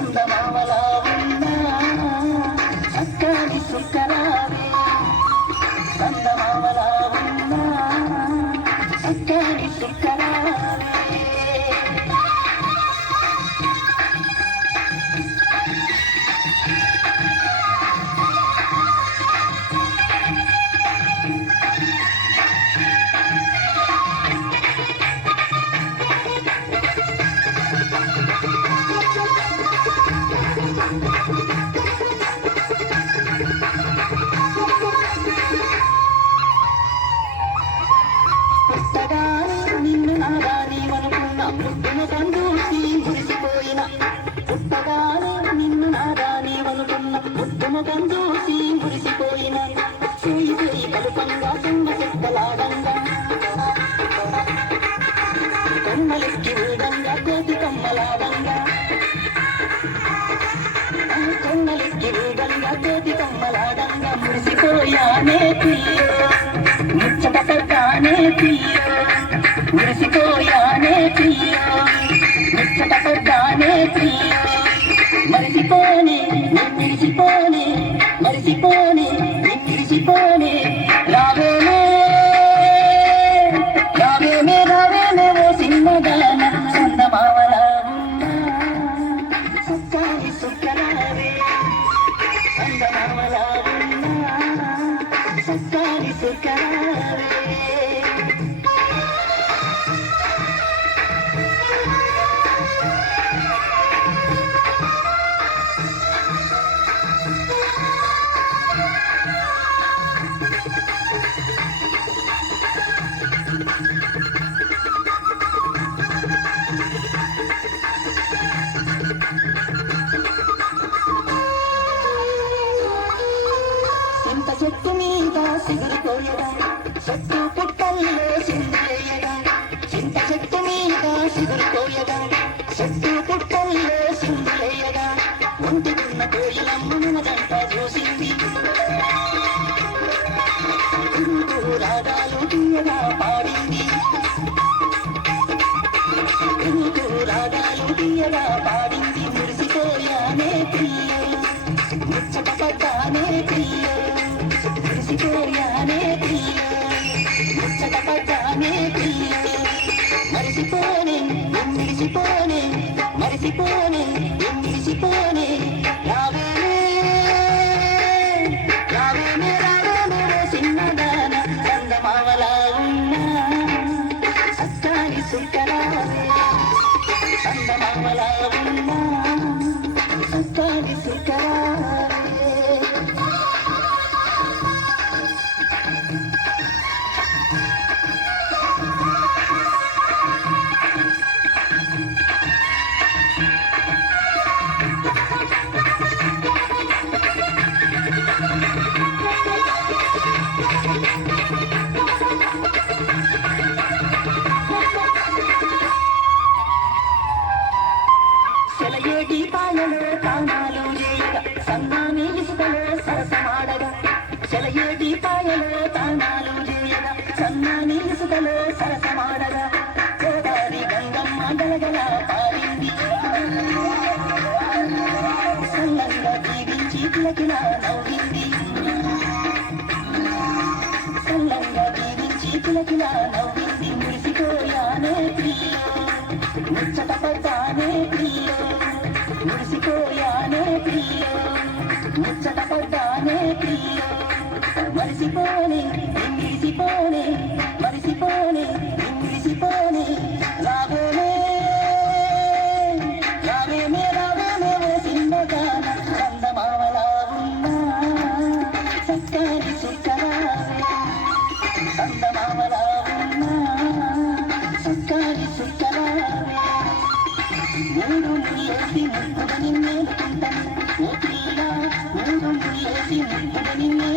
చందమామలా ఉన్నా. చక్కని సుఖ వనుకున్న పుట్టిన మురిసిపోయిన పుట్టగానే నిన్ను నాదాని వనుకున్న పుట్టుమ కందూసి మురిసిపోయిన చేయి చేయి కలుపంగా సొమ్మ చెక్కలాడంగా కొమ్మలెక్కి వేగంగా కోతి కొమ్మలాడంగా కొమ్మలెక్కి వేగంగా కోతి కొమ్మలాడంగా మురిసిపోయానే పిల్లో ముచ్చట పడ్డానే పిల్లో మరిసిపోనే నిరిసిపోనే రావేమే రావేమే రావేనే ఓ సిన్నదాన సందమావలా ఉన్నా. సుఖాని సుఖరావే సందమావలా ఉన్నా. సుఖాని సుఖరావే చింత చెట్టు మీద సిగురుకోయగా చెట్టు పుట్టల్లో సింధులేయగా ఒంటికున్న కోయిలమ్మ మనదంట చూసింది రాగాలు తీయగా పాడింది రాగాలు తీయగా పాడింది మురిసిపోయానే పిల్ల ముచ్చట పిల్ల మురిసిపోయానే పిల్ల ఎమ్మిరిసిపోనే మరిసిపోనే ఎమ్మిరిసిపోనే రావేనే రావేనే రావేనే చిన్నదాన చందమావలా ఉన్నా. సత్తాని సుక్కరావే చందమావలా ఉన్నా. కిలకిల నవ్వింది సల్లంగా దీవించి కిలకిల నవ్వింది మురిసిపోయానే ప్రియ ముచ్చట పడ్డా நின்று